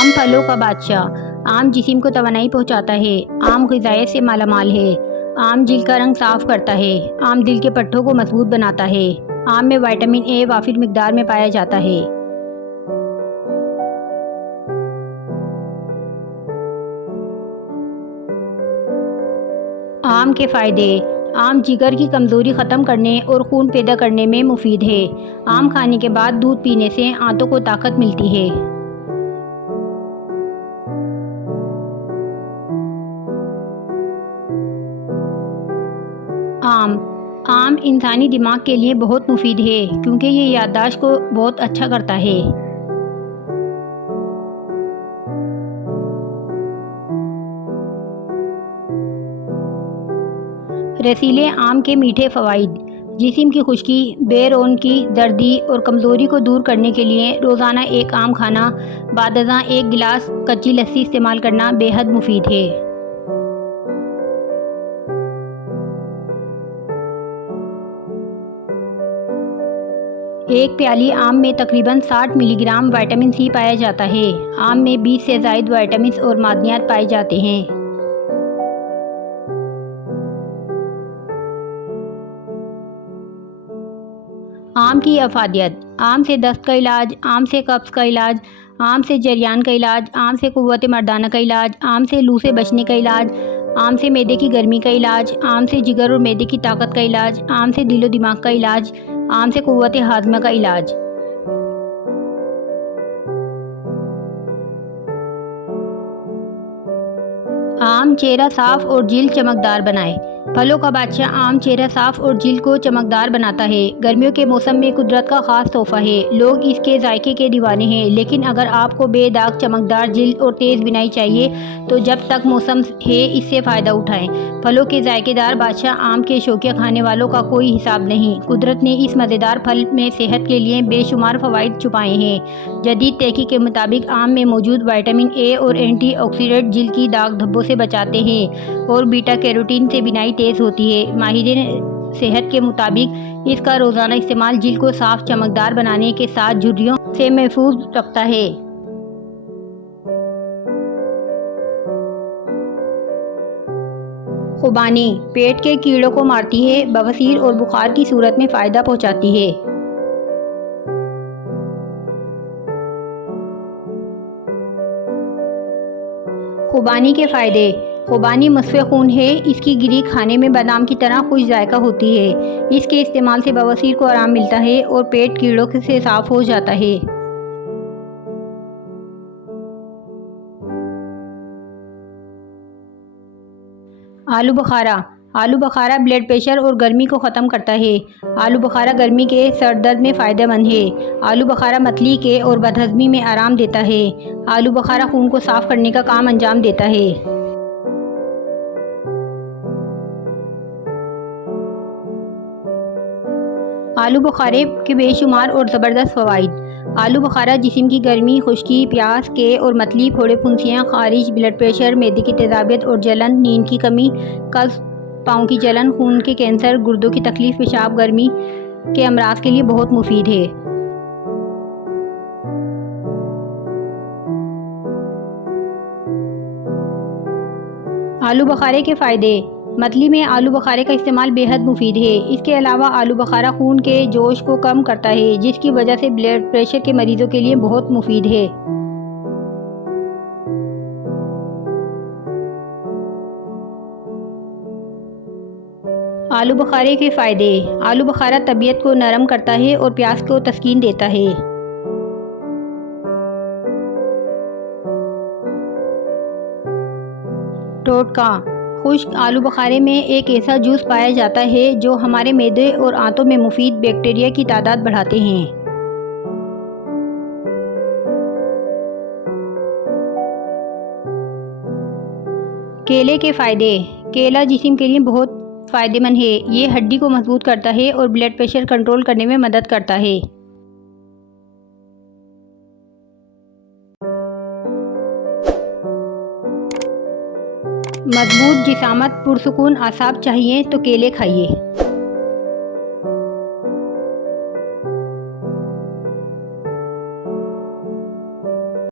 आम फलों का बादशाह। आम जिस्म को तवानाई पहुंचाता है। आम ग़िज़ायत से मालामाल है। आम जिल्द का रंग साफ करता है। आम दिल के पट्टों को मजबूत बनाता है। आम में विटामिन ए वाफिर मिकदार में पाया जाता है। आम के फ़ायदे। आम जिगर की कमज़ोरी ख़त्म करने और खून पैदा करने में मुफीद है। आम खाने के बाद दूध पीने से आंतों को ताकत मिलती है। आम आम इंसानी दिमाग के लिए बहुत मुफीद है क्योंकि ये याददाश्त को बहुत अच्छा करता है। रसीले आम के मीठे फ़वाइद। जिस्म की खुश्की, बेरौनकी, दर्दी और कमज़ोरी को दूर करने के लिए रोज़ाना एक आम खाना, बादअज़ां एक गिलास कच्ची लस्सी इस्तेमाल करना बेहद मुफीद है। एक प्याली आम में तकरीबन 60 मिलीग्राम विटामिन सी पाया जाता है। आम में 20 से ज़ायद विटामिन और मादनियात पाए जाते हैं। आम की अफादियत। आम से दस्त का इलाज, आम से कब्ज़ का इलाज, आम से जरियान का इलाज, आम से कुव्वत मर्दाना का इलाज, आम से लू से बचने का इलाज, आम से मैदे की गर्मी का इलाज, आम से जिगर और मैदे की ताकत का इलाज, आम से दिलो दिमाग का इलाज, आम से कुव्वत हाजमा का इलाज। आम चेहरा साफ और जिल्द चमकदार बनाए। फलों का बादशाह आम चेहरा साफ और जिल्द को चमकदार बनाता है। गर्मियों के मौसम में कुदरत का खास तोहफा है। लोग इसके जायके के दीवाने हैं, लेकिन अगर आपको बेदाग चमकदार जिल्द और तेज़ बिनाई चाहिए तो जब तक मौसम है इससे फ़ायदा उठाएं। फलों के जायकेदार बादशाह आम के शौकिया खाने वालों का कोई हिसाब नहीं। कुदरत ने इस मज़ेदार फल में सेहत के लिए बेशुमार फ़वाइद छुपाए हैं। जदीद तहकीक के मुताबिक आम में मौजूद विटामिन ए और एंटीऑक्सीडेंट जिल्द की दाग धब्बों से बचाते हैं और बीटा कैरोटीन से बिनाई तेज़ होती है। माहिरीन सेहत के मुताबिक इसका रोज़ाना इस्तेमाल जिल्द को साफ चमकदार बनाने के साथ झुर्रियों से महफूज रखता है। खुबानी पेट के कीड़ों को मारती है, बवासीर और बुखार की सूरत में फ़ायदा पहुँचाती है। खुबानी के फ़ायदे। खुबानी मुस्फ़े खून है। इसकी गिरी खाने में बादाम की तरह खुश जायका होती है। इसके इस्तेमाल से बवासीर को आराम मिलता है और पेट कीड़ों से साफ़ हो जाता है। आलू बुखारा। आलू बुखारा ब्लड प्रेशर और गर्मी को ख़त्म करता है। आलू बुखारा गर्मी के सर दर्द में फ़ायदेमंद है। आलू बुखारा मतली के और बदहज़मी में आराम देता है। आलू बुखारा खून को साफ़ करने का काम अंजाम देता है। आलू बुखारे के बेशुमार और ज़बरदस्त फ़वाइद। आलू बुखारा जिस्म की गर्मी, खुश्की, प्यास के और मतली, फोड़े, फुंसियाँ, खारिश, ब्लड प्रेशर, मैदे की तेज़ाबियत और जलन, नींद की कमी, कब्ज़, पाँव की जलन, खून के कैंसर, गुर्दों की तकलीफ़, पेशाब गर्मी के अमराज के लिए बहुत मुफीद है। आलू बुखारे के फ़ायदे। मतली में आलू बुखारे का इस्तेमाल बेहद मुफीद है। इसके अलावा आलू बुखारा खून के जोश को कम करता है, जिसकी वजह से ब्लड प्रेशर के मरीज़ों के लिए बहुत मुफीद है। आलू बुखारे के फ़ायदे। आलू बुखारा तबीयत को नरम करता है और प्यास को तस्कीन देता है। टोटका। खुश्क आलू बुखारे में एक ऐसा जूस पाया जाता है जो हमारे मैदे और आंतों में मुफीद बैक्टीरिया की तादाद बढ़ाते हैं। केले के फ़ायदे। केला जिस्म के लिए बहुत फ़ायदेमंद है। ये हड्डी को मजबूत करता है और ब्लड प्रेशर कंट्रोल करने में मदद करता है। मजबूत जिसामत, पुरसुकून आसाब चाहिए तो केले खाइए।